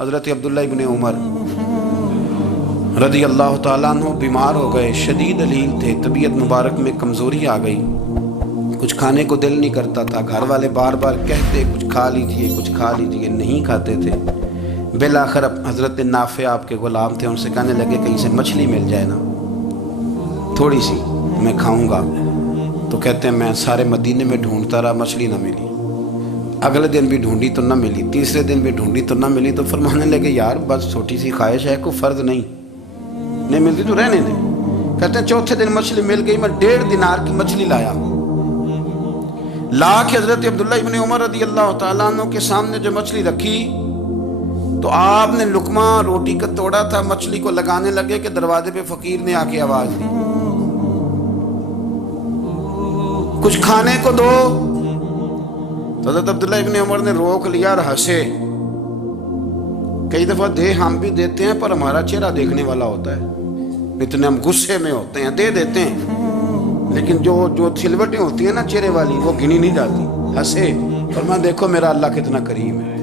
حضرت عبداللہ ابن عمر رضی اللہ تعالیٰ عنہ بیمار ہو گئے، شدید علیل تھے، طبیعت مبارک میں کمزوری آ گئی، کچھ کھانے کو دل نہیں کرتا تھا، گھر والے بار بار کہتے کچھ کھا لیجئے کچھ کھا لیجئے، نہیں کھاتے تھے۔ بالآخر حضرت نافع آپ کے غلام تھے، ان سے کہنے لگے کہیں سے مچھلی مل جائے نا تھوڑی سی، میں کھاؤں گا۔ تو کہتے ہیں میں سارے مدینے میں ڈھونڈتا رہا، مچھلی نہ ملی، اگلے دن بھی ڈھونڈی تو نہ ملی، تیسرے دن بھی ڈھونڈی تو نہ ملی، تو فرمانے لگے یار بس چھوٹی سی خواہش ہے، کوئی فرض نہیں ملتی تو رہنے دیں۔ کہتے ہیں چوتھے دن مچھلی مل گئی، میں 1.5 دینار کی مچھلی لا کے حضرت عبداللہ ابن عمر رضی اللہ تعالیٰ عنہ کے سامنے جو مچھلی رکھی تو آپ نے لقمہ روٹی کا توڑا تھا، مچھلی کو لگانے لگے کہ دروازے پہ فقیر نے آ کے آواز دی کچھ کھانے کو دو۔ تو حضرت عبداللہ ابن عمر نے روک لیا اور ہنسے۔ کئی دفعہ دے ہم بھی دیتے ہیں پر ہمارا چہرہ دیکھنے والا ہوتا ہے، اتنے ہم غصے میں ہوتے ہیں دے دیتے ہیں، لیکن جو سلوٹیں ہوتی ہیں نا چہرے والی وہ گنی نہیں جاتی۔ ہنسے اور میں دیکھو میرا اللہ کتنا کریم ہے،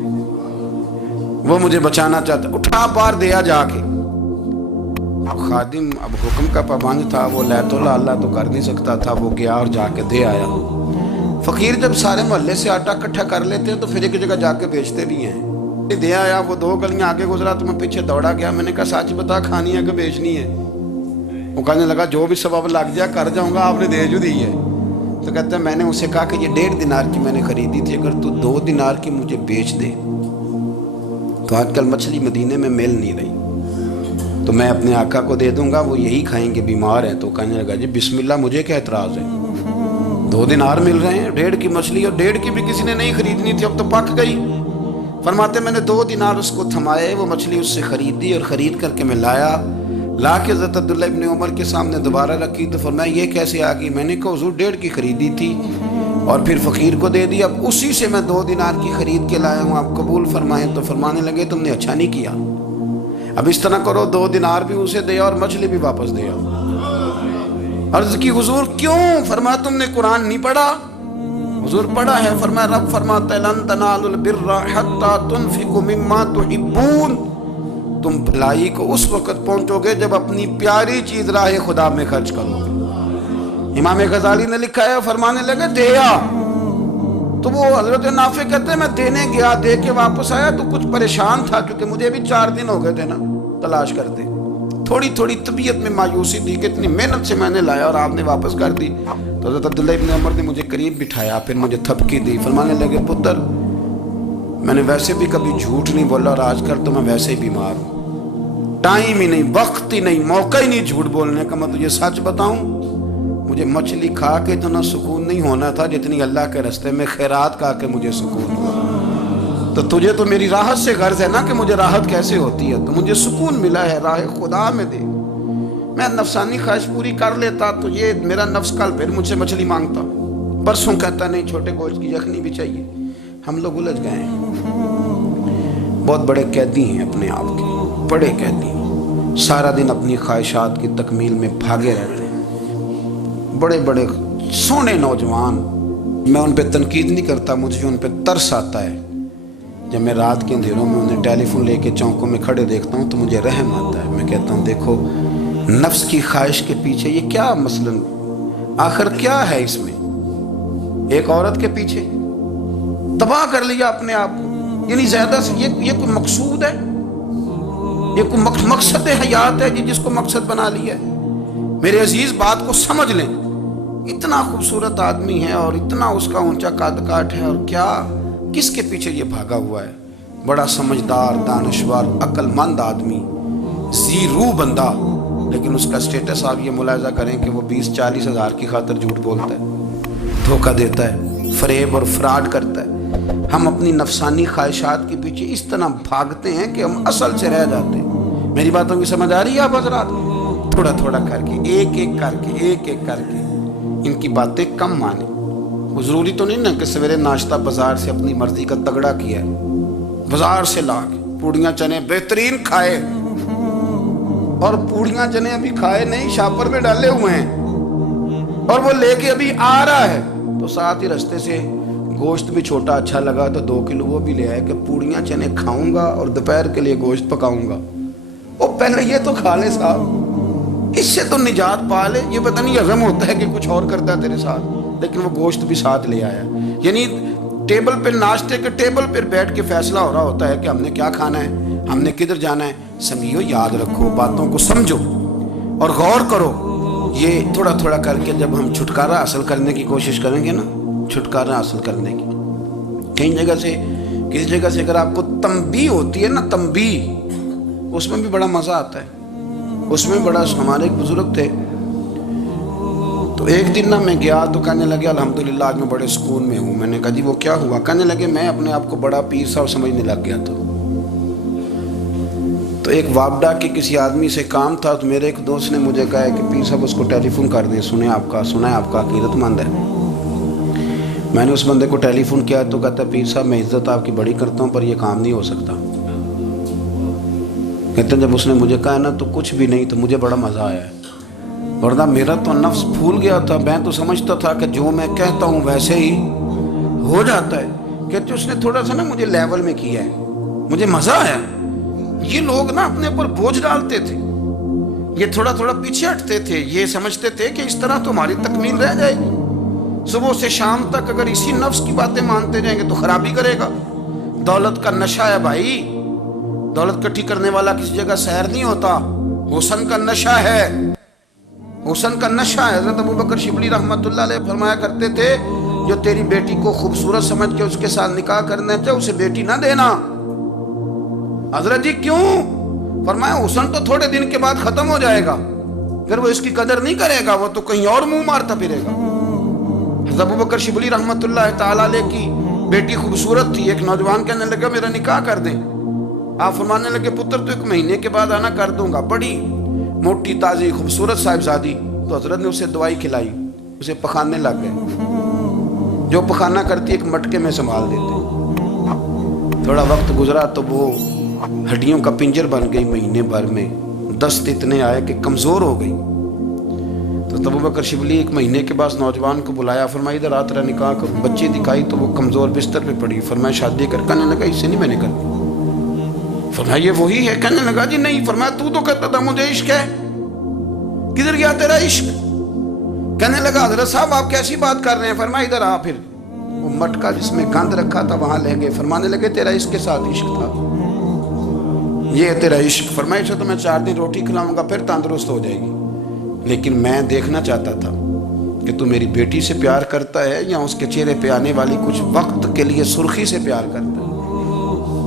وہ مجھے بچانا چاہتا، اٹھا پار دیا جا کے۔ اب خادم اب حکم کا پابند تھا، وہ لیت اللہ تو کر نہیں سکتا تھا، وہ گیا اور جا کے دے آیا۔ فقیر جب سارے محلے سے آٹا اکٹھا کر لیتے ہیں تو پھر ایک جگہ جا کے بیچتے بھی ہیں۔ دے آیا، وہ 2 گلیاں آگے گزرا تو میں پیچھے دوڑا گیا، میں نے کہا سچ بتا کھانی ہے کہ بیچنی ہے؟ وہ کہنے لگا جو بھی سبب لگ جائے کر جاؤں گا، آپ نے دے جو دی ہے۔ تو کہتا ہے میں نے اسے کہا کہ یہ 1.5 دینار کی میں نے خریدی تھی، اگر تو 2 دینار کی مجھے بیچ دے تو آج کل مچھلی مدینے میں مل نہیں رہی، تو میں اپنے آقا کو دے دوں گا، وہ یہی کھائیں گے، بیمار ہیں۔ تو کہنے لگا جی بسم اللہ، مجھے کیا اعتراض ہے، 2 دینار مل رہے ہیں، 1.5 کی مچھلی، اور 1.5 کی بھی کسی نے نہیں خریدنی تھی، اب تو پک گئی۔ فرماتے میں نے 2 دینار اس کو تھمائے، وہ مچھلی اس سے خریدی اور خرید کر کے میں لا کے حضرت عبداللہ ابن عمر کے سامنے دوبارہ رکھی تو فرمایا یہ کیسے آ گئی؟ میں نے کہا حضور 1.5 کی خریدی تھی اور پھر فقیر کو دے دی، اب اسی سے میں 2 دینار کی خرید کے لایا ہوں، آپ قبول فرمائیں۔ تو فرمانے لگے تم نے اچھا نہیں کیا، اب اس طرح کرو 2 دینار بھی اسے دیا اور مچھلی بھی واپس دیا۔ عرض کی حضور کیوں؟ فرمایا تم نے قرآن نہیں پڑھا؟ حضور پڑھا ہے۔ فرمایا رب فرماتا ہے لن تنالوا البر حتی تنفقوا مما تحبون، تم بھلائی کو اس وقت پہنچو گے جب اپنی پیاری چیز راہ خدا میں خرچ کرو گے۔ امام غزالی نے لکھا ہے، فرمانے لگے دیا تو وہ حضرت نافع کہتے ہیں میں دینے گیا، دے کے واپس آیا تو کچھ پریشان تھا کیونکہ مجھے بھی 4 دن ہو گئے تھے نا تلاش کرتے، تھوڑی طبیعت میں مایوسی تھی کہ اتنی محنت سے میں نے لایا اور آپ نے واپس کر دی۔ تو حضرت عبداللہ ابن عمر نے مجھے قریب بٹھایا، پھر مجھے تھپکی دی، فرمانے لگے پتر میں نے ویسے بھی کبھی جھوٹ نہیں بولا اور آج کل تو میں ویسے ہی بیمار ہوں، ٹائم ہی نہیں، وقت ہی نہیں، موقع ہی نہیں جھوٹ بولنے کا۔ میں تجھے سچ بتاؤں، مجھے مچھلی کھا کے اتنا سکون نہیں ہونا تھا جتنی اللہ کے راستے میں خیرات کھا کے مجھے سکون ہوا۔ تو تجھے تو میری راحت سے غرض ہے نا کہ مجھے راحت کیسے ہوتی ہے، تو مجھے سکون ملا ہے راہ خدا میں دے، میں نفسانی خواہش پوری کر لیتا تو یہ میرا نفس کل پھر مجھ سے مچھلی مانگتا، پرسوں کہتا نہیں چھوٹے گوشت کی یخنی بھی چاہیے۔ ہم لوگ الجھ گئے ہیں، بہت بڑے قیدی ہیں اپنے آپ کے، بڑے قیدی، سارا دن اپنی خواہشات کی تکمیل میں بھاگے رہتے ہیں، بڑے بڑے سونے نوجوان۔ میں ان پہ تنقید نہیں کرتا، مجھے ان پہ ترس آتا ہے۔ جب میں رات کے اندھیروں میں انہیں ٹیلی فون لے کے چوکوں میں کھڑے دیکھتا ہوں تو مجھے رحم آتا ہے، میں کہتا ہوں دیکھو نفس کی خواہش کے پیچھے یہ کیا مثلا آخر کیا ہے اس میں، ایک عورت کے پیچھے تباہ کر لیا اپنے آپ کو، یعنی زیادہ سے یہ کوئی مقصود ہے، یہ کوئی مقصد حیات ہے جس کو مقصد بنا لیا ہے؟ میرے عزیز بات کو سمجھ لیں، اتنا خوبصورت آدمی ہے اور اتنا اس کا اونچا قد کاٹ ہے، اور کیا کس کے پیچھے یہ بھاگا ہوا ہے؟ بڑا سمجھدار، دانشور، عقل مند آدمی، ذی روح بندہ، لیکن اس کا سٹیٹس آپ یہ ملاحظہ کریں کہ وہ 20-40 ہزار کی خاطر جھوٹ بولتا ہے، دھوکہ دیتا ہے، فریب اور فراڈ کرتا ہے۔ ہم اپنی نفسانی خواہشات کے پیچھے اس طرح بھاگتے ہیں کہ ہم اصل سے رہ جاتے ہیں۔ میری باتوں کی سمجھ آ رہی ہے آپ حضرات؟ تھوڑا تھوڑا کر کے، ایک ایک کر کے ان کی باتیں کم مانیں۔ وہ ضروری تو نہیں نا کہ سویرے ناشتہ بازار سے اپنی مرضی کا تگڑا کیا ہے، بازار سے لا کے پوڑیاں چنے بہترین کھائے، اور پوڑیاں چنے ابھی کھائے نہیں، شاپر میں ڈالے ہوئے ہیں، اور وہ لے کے ابھی آ رہا ہے تو ساتھ ہی رستے سے گوشت بھی چھوٹا اچھا لگا تو 2 کلو وہ بھی لے آئے کہ پوڑیاں چنے کھاؤں گا اور دوپہر کے لیے گوشت پکاؤں گا۔ وہ پہلے یہ تو کھا لے صاحب، اس سے تو نجات پا لے۔ یہ پتہ نہیں غم ہوتا ہے کہ کچھ اور کرتا ہے تیرے ساتھ، لیکن وہ گوشت بھی ساتھ لے آیا۔ یعنی ٹیبل پہ، ناشتے کے ٹیبل پر بیٹھ کے فیصلہ ہو رہا ہوتا ہے کہ ہم نے کیا کھانا ہے، ہم نے کدھر جانا ہے۔ سمیو یاد رکھو، باتوں کو سمجھو اور غور کرو۔ یہ تھوڑا تھوڑا کر کے جب ہم چھٹکارا حاصل کرنے کی کوشش کریں گے نا، چھٹکارا حاصل کرنے کی، کہیں جگہ سے، کسی جگہ سے اگر آپ کو تنبیہ ہوتی ہے نا، تنبیہ، اس میں بھی بڑا مزہ آتا ہے۔ اس میں بڑا، ہمارے ایک بزرگ تھے تو ایک دن نا میں گیا تو کہنے لگے الحمدللہ آج میں بڑے سکون میں ہوں۔ میں نے کہا جی وہ کیا ہوا؟ کہنے لگے میں اپنے آپ کو بڑا پیر صاحب سمجھنے لگ گیا تھا۔ تو ایک وابڈا کے کسی آدمی سے کام تھا تو میرے ایک دوست نے مجھے کہا کہ پیر صاحب اس کو ٹیلی فون کر دیں، سنا ہے آپ کا عقیدت مند ہے۔ میں نے اس بندے کو ٹیلی فون کیا تو کہتا ہے پیر صاحب میں عزت آپ کی بڑی کرتا ہوں پر یہ کام نہیں ہو سکتا۔ کہتے ہیں جب اس نے مجھے کہا نا تو کچھ بھی نہیں، تو مجھے بڑا مزہ آیا ہے، ورنہ میرا تو نفس پھول گیا تھا۔ میں تو سمجھتا تھا کہ جو میں کہتا ہوں ویسے ہی ہو جاتا ہے۔ کہتے اس نے تھوڑا سا نا مجھے لیول میں کیا ہے، مجھے مزہ آیا۔ یہ لوگ نا اپنے اوپر بوجھ ڈالتے تھے، یہ تھوڑا تھوڑا پیچھے ہٹتے تھے، یہ سمجھتے تھے کہ اس طرح تو ہماری تکمیل رہ جائے گی۔ صبح سے شام تک اگر اسی نفس کی باتیں مانتے جائیں گے تو خرابی کرے گا۔ دولت کا نشہ ہے بھائی، دولت کٹھی کرنے والا کسی جگہ سیر نہیں ہوتا، حسن کا نشہ ہے، حسن کا نشہ ہے۔ حضرت ابوبکر شبلی رحمۃ اللہ علیہ فرمایا کرتے تھے جو تیری بیٹی کو خوبصورت سمجھ کے اس کے ساتھ نکاح کرنا چاہے اسے بیٹی نہ دینا۔ حضرت جی کیوں؟ فرمایا حسن تو تھوڑے دن کے بعد ختم ہو جائے گا، پھر وہ اس کی قدر نہیں کرے گا، وہ تو کہیں اور منہ مارتا پھرے گا۔ حضرت ابوبکر شبلی رحمۃ اللہ تعالیٰ علیہ کی بیٹی خوبصورت تھی، ایک نوجوان کہنے لگا میرا نکاح کر دیں۔ آپ فرمانے لگے پتر تو 1 مہینے کے بعد آنا، کر دوں گا۔ بڑی موٹی تازی خوبصورت صاحبزادی، تو حضرت نے اسے دوائی کھلائی، اسے پخانے لگ گئے، جو پخانہ کرتی ایک مٹکے میں سنبھال دیتے۔ تھوڑا وقت گزرا تو وہ ہڈیوں کا پنجر بن گئی، مہینے بھر میں دست اتنے آئے کہ کمزور ہو گئی۔ تو ابوبکر شبلی 1 مہینے کے بعد نوجوان کو بلایا، فرمایا ادھر آ تیرا نکاح کروں۔ بچی دکھائی تو وہ کمزور بستر پہ پڑی، فرمایا شادی کر۔ کہنے لگا اس سے نہیں میں نے کرنی۔ فرمایا یہ وہی ہے؟ کہنے لگا جی نہیں۔ فرمایا تو کہتا تھا مجھے عشق ہے، کدھر گیا تیرا عشق؟ کہنے لگا حضرت صاحب آپ کیسی بات کر رہے ہیں؟ فرمایا ادھر آ۔ پھر وہ مٹکا جس میں گند رکھا تھا وہاں لے گئے، فرمانے لگے تیرا اس کے ساتھ عشق تھا، یہ ہے تیرا عشق۔ فرمایا اچھا تو میں 4 دن روٹی کھلاؤں گا پھر تندرست ہو جائے گی، لیکن میں دیکھنا چاہتا تھا کہ تو میری بیٹی سے پیار کرتا ہے یا اس کے چہرے پہ آنے والی کچھ وقت کے لیے سرخی سے پیار کرتا ہے،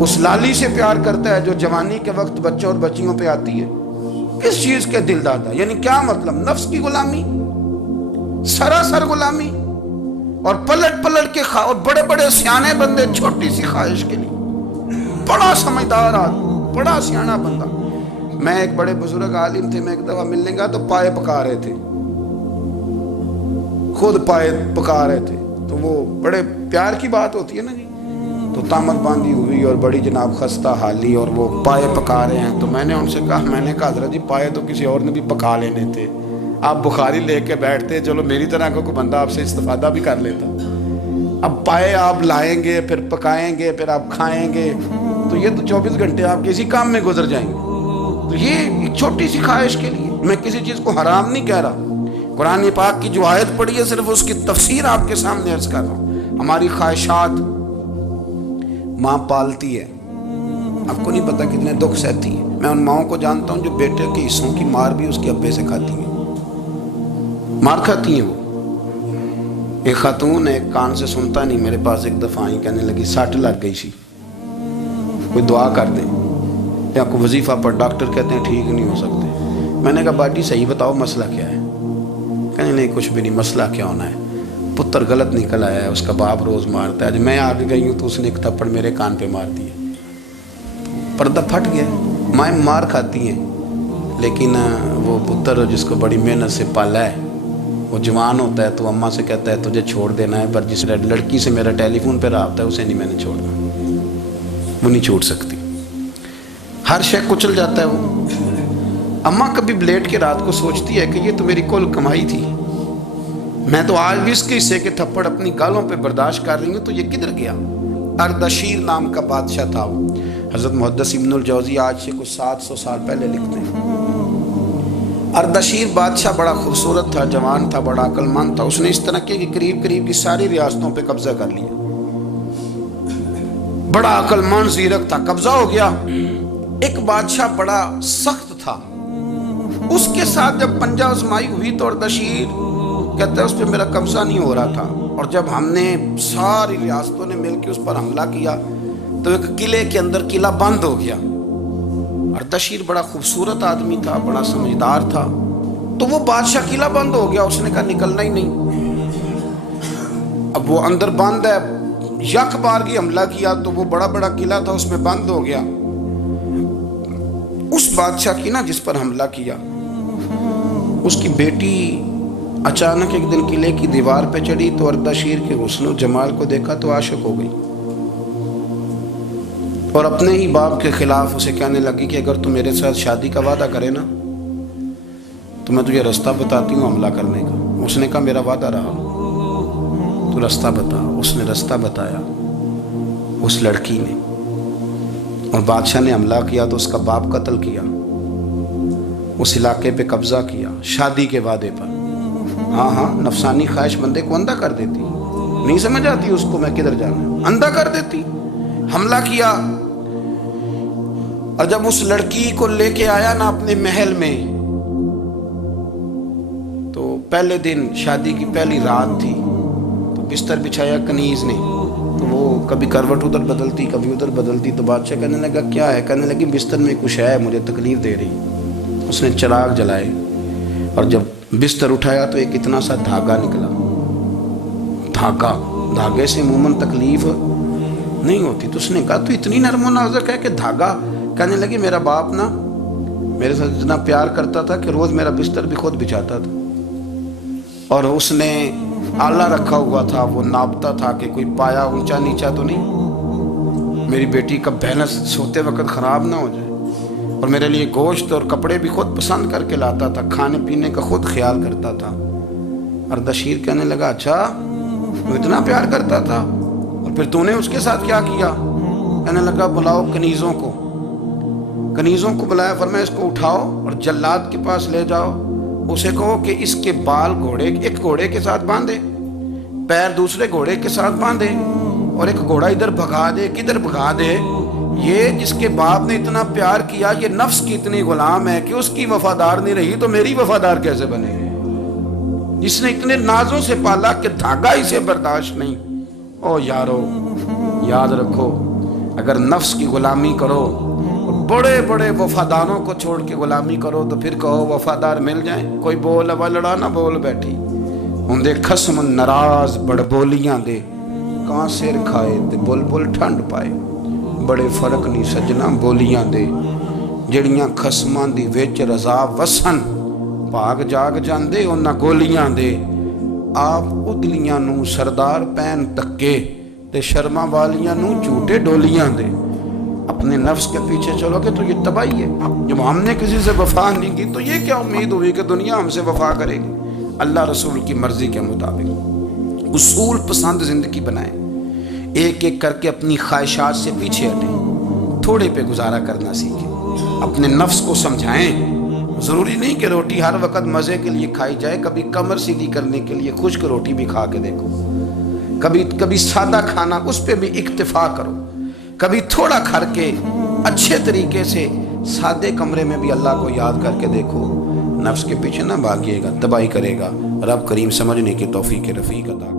اس لالی سے پیار کرتا ہے جو جوانی کے وقت بچوں اور بچیوں پہ آتی ہے۔ کس چیز کے دل دادا؟ یعنی کیا مطلب؟ نفس کی غلامی، سراسر غلامی، اور پلٹ پلٹ کے اور بڑے بڑے سیانے بندے چھوٹی سی خواہش کے لیے، بڑا سمجھدار آدمی، بڑا سیانا بندہ۔ میں ایک بڑے بزرگ عالم تھے، میں ایک دفعہ ملنے گا تو پائے پکا رہے تھے، خود پائے پکا رہے تھے، تو وہ بڑے پیار کی بات ہوتی ہے نا جی، تو تامت باندھی ہوئی اور بڑی جناب خستہ حالی، اور وہ پائے پکا رہے ہیں۔ تو میں نے ان سے کہا، میں نے کہا حضرت جی پائے تو کسی اور نے بھی پکا لینے تھے، آپ بخاری لے کے بیٹھتے، چلو میری طرح کا کوئی بندہ آپ سے استفادہ بھی کر لیتا۔ اب پائے آپ لائیں گے، پھر پکائیں گے، پھر آپ کھائیں گے، تو یہ تو 24 گھنٹے آپ کسی کام میں گزر جائیں گے۔ تو یہ ایک چھوٹی سی خواہش کے لیے، میں کسی چیز کو حرام نہیں کہہ رہا، قرآن پاک کی جو آیت پڑھی ہے صرف اس کی تفسیر آپ کے سامنے عرض کر رہا ہوں۔ ہماری خواہشات ماں پالتی ہے، آپ کو نہیں پتا کتنے دکھ سہتی ہے۔ میں ان ماؤں کو جانتا ہوں جو بیٹے کے حصوں کی مار بھی اس کے ابے سے کھاتی ہیں، مار کھاتی ہیں وہ۔ ایک خاتون ایک کان سے سنتا نہیں، میرے پاس ایک دفعہ آئی، کہنے لگی 60 لگ گئی سی، کوئی دعا کر دیں یا کوئی وظیفہ پر، ڈاکٹر کہتے ہیں ٹھیک نہیں ہو سکتے۔ میں نے کہا باٹی صحیح بتاؤ مسئلہ کیا ہے؟ کہنے نہیں کچھ بھی نہیں، مسئلہ کیا ہونا ہے، پتر غلط نکل آیا ہے، اس کا باپ روز مارتا ہے، آج میں آگے گئی ہوں تو اس نے ایک تھپڑ میرے کان پہ مار دیا، پردہ پھٹ گیا۔ مائیں مار کھاتی ہیں، لیکن وہ پتر جس کو بڑی محنت سے پالا ہے وہ جوان ہوتا ہے تو اماں سے کہتا ہے تجھے چھوڑ دینا ہے، پر جس لڑکی سے میرا ٹیلی فون پہ رابطہ ہے اسے نہیں میں نے چھوڑنا، وہ نہیں چھوڑ سکتی، ہر شے کچل جاتا ہے وہ۔ اماں کبھی لیٹ کے رات کو سوچتی ہے کہ یہ تو میری کل کمائی تھی، میں تو آج بھی اس کے حصے کے تھپڑ اپنی گالوں پہ برداشت کر رہی ہوں، تو یہ کدھر گیا؟ اردشیر نام کا بادشاہ تھا وہ۔ حضرت محدث ابن الجوزی آج سے کچھ 700 سال پہلے لکھتے ہیں، اردشیر بادشاہ بڑا خوبصورت تھا، جوان تھا، بڑا عقل مند تھا۔ اس نے اس طرح کہ قریب قریب کی ساری ریاستوں پہ قبضہ کر لیا۔ بڑا عقل مند زیرک تھا، قبضہ ہو گیا۔ ایک بادشاہ بڑا سخت تھا، اس کے ساتھ جب پنجہ آزمائی ہوئی تو اردشیر کہتا ہے اس پہ میرا قبضہ نہیں ہو رہا تھا، اور جب ہم نے ساری ریاستوں نے مل کے اس پر حملہ کیا تو ایک قلعے کے اندر قلعہ بند ہو گیا۔ اردشیر بڑا خوبصورت آدمی تھا، بڑا سمجھدار تھا، تو وہ بادشاہ قلعہ بند ہو گیا، اس نے کہا نکلنا ہی نہیں۔ اب وہ اندر بند ہے، یک بارگی حملہ کیا تو وہ بڑا بڑا قلعہ تھا اس میں بند ہو گیا۔ اس بادشاہ کی نا جس پر حملہ کیا، اس کی بیٹی اچانک ایک دن قلعے کی دیوار پہ چڑھی تو اردشیر کے حسن و جمال کو دیکھا تو عاشق ہو گئی، اور اپنے ہی باپ کے خلاف اسے کہنے لگی کہ اگر تو میرے ساتھ شادی کا وعدہ کرے نا تو میں تجھے رستہ بتاتی ہوں حملہ کرنے کا۔ اس نے کہا میرا وعدہ رہا، تو رستہ بتا۔ اس نے رستہ بتایا اس لڑکی نے، اور بادشاہ نے حملہ کیا تو اس کا باپ قتل کیا، اس علاقے پہ قبضہ کیا شادی کے وعدے پر۔ ہاں نفسانی خواہش بندے کو اندھا کر دیتی، نہیں سمجھ آتی اس کو میں کدھر جانا ہے، اندھا کر دیتی۔ حملہ کیا، اور جب اس لڑکی کو لے کے آیا نا اپنے محل میں، تو پہلے دن شادی کی پہلی رات تھی، تو بستر بچھایا کنیز نے، تو وہ کبھی کروٹ ادھر بدلتی کبھی ادھر بدلتی، تو بادشاہ کہنے لگا کیا ہے؟ کہنے لگی بستر میں کچھ ہے، مجھے تکلیف دے رہی۔ اس نے چراغ جلائے، اور جب بستر اٹھایا تو ایک اتنا سا دھاگا نکلا۔ دھاگے سے عموماً تکلیف نہیں ہوتی، تو اس نے کہا تو اتنی نرم و نازک ہے کہ دھاگا؟ کہنے لگی میرا باپ نا میرے ساتھ اتنا پیار کرتا تھا کہ روز میرا بستر بھی خود بچھاتا تھا، اور اس نے آلہ رکھا ہوا تھا، وہ ناپتا تھا کہ کوئی پایا اونچا نیچا تو نہیں، میری بیٹی کا بیلنس سوتے وقت خراب نہ ہو جائے، اور میرے لیے گوشت اور کپڑے بھی خود پسند کر کے لاتا تھا، کھانے پینے کا خود خیال کرتا تھا۔ اردشیر کہنے لگا اچھا وہ اتنا پیار کرتا تھا، اور پھر تو نے اس کے ساتھ کیا کیا؟ کہنے لگا بلاؤ کنیزوں کو بلایا، فرمایا اس کو اٹھاؤ اور جلاد کے پاس لے جاؤ، اسے کہو کہ اس کے بال ایک گھوڑے کے ساتھ باندھے، پیر دوسرے گھوڑے کے ساتھ باندھے، اور ایک گھوڑا ادھر بھگا دے کدھر بھگا دے۔ یہ جس کے باپ نے اتنا پیار کیا، یہ نفس کی اتنی غلام ہے کہ اس کی وفادار نہیں رہی تو میری وفادار کیسے بنے گی؟ جس نے اتنے نازوں سے پالا کہ دھاگا اسے برداشت نہیں۔ او یارو یاد رکھو، اگر نفس کی غلامی کرو اور بڑے بڑے وفاداروں کو چھوڑ کے غلامی کرو تو پھر کہو وفادار مل جائیں، کوئی بول اب لڑا نہ بول بیٹھی ہوندے خصم ناراض بڑ بولیاں دے، کان سر کھائے تے بلبل ٹھنڈ پائے۔ بڑے فرق نہیں سجنا بولیاں دے، جڑیاں خصماں دی وچ رضا وسن، بھاگ جاگ جاندے انہاں گولیاں دے۔ آپ ادلیاں نو سردار پین تکے تے شرما والیاں نو جھوٹے ڈولیاں دے۔ اپنے نفس کے پیچھے چلو گے تو یہ تباہی ہے۔ جب ہم نے کسی سے وفا نہیں کی تو یہ کیا امید ہوئی کہ دنیا ہم سے وفا کرے گی؟ اللہ رسول کی مرضی کے مطابق اصول پسند زندگی بنائیں، ایک ایک کر کے اپنی خواہشات سے پیچھے ہٹیں، تھوڑے پہ گزارا کرنا سیکھیں، اپنے نفس کو سمجھائیں۔ ضروری نہیں کہ روٹی ہر وقت مزے کے لیے کھائی جائے، کبھی کمر سیدھی کرنے کے لیے خشک روٹی بھی کھا کے دیکھو، کبھی سادہ کھانا اس پہ بھی اکتفا کرو، کبھی تھوڑا کھر کے اچھے طریقے سے سادے کمرے میں بھی اللہ کو یاد کر کے دیکھو۔ نفس کے پیچھے نہ بھاگیے گا، تباہی کرے گا۔ رب کریم سمجھنے کی توفیق رفیق عطا